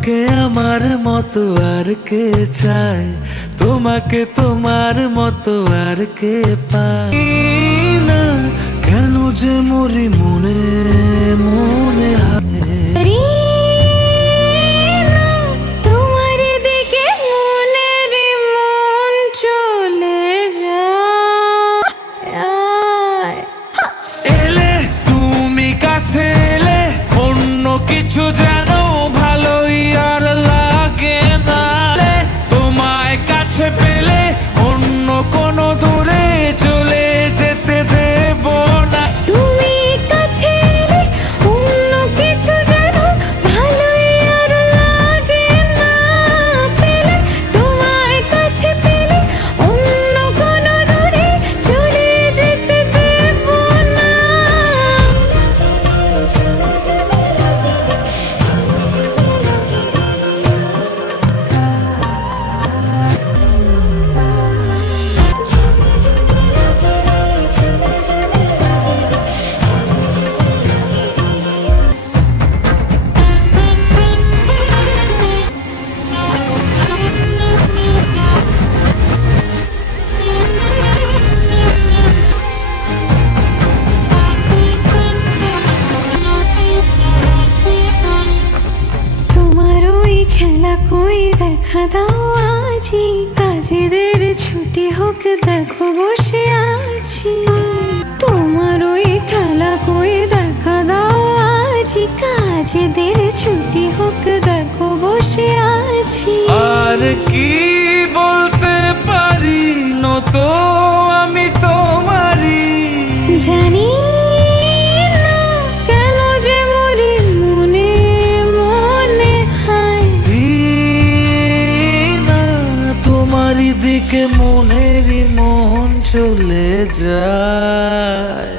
তোমাকে আমার মতো আর কে চায়, তোমাকে তোমার মতো আর কে পায় না, কেন যে মরি মনে মনে হায়। তোমার দিকে মনের মন চলে যায়। এলে তুমি কাছে এলে অন্য কিছু যেন ভালোই আর লাগে না, তোমায় কাছে পেলে অন্য কোনো দূরে চলে যেতে দেব না। তুমি কাছে এলে অন্য কিছু যেন ভালোই আর লাগে না, পেলে তোমায় কাছে পেলে অন্য কোনো দূরে চলে যেতে দেব না। তোমার ওই খেলা কই দেখা দাও আজি, কাজেদের ছুটি হোক দেখো বসে আছি। তোমার ওই খেলা কই দেখা দাও আজি, কাজেদের ছুটি হোক দেখো বসে আছি। আর কি বলতে পারি নত আমি তোমারই, জানি না কেন যে মরি মনে মনে হায়। না তোমারই দিকে মনেরই মন চলে যায়।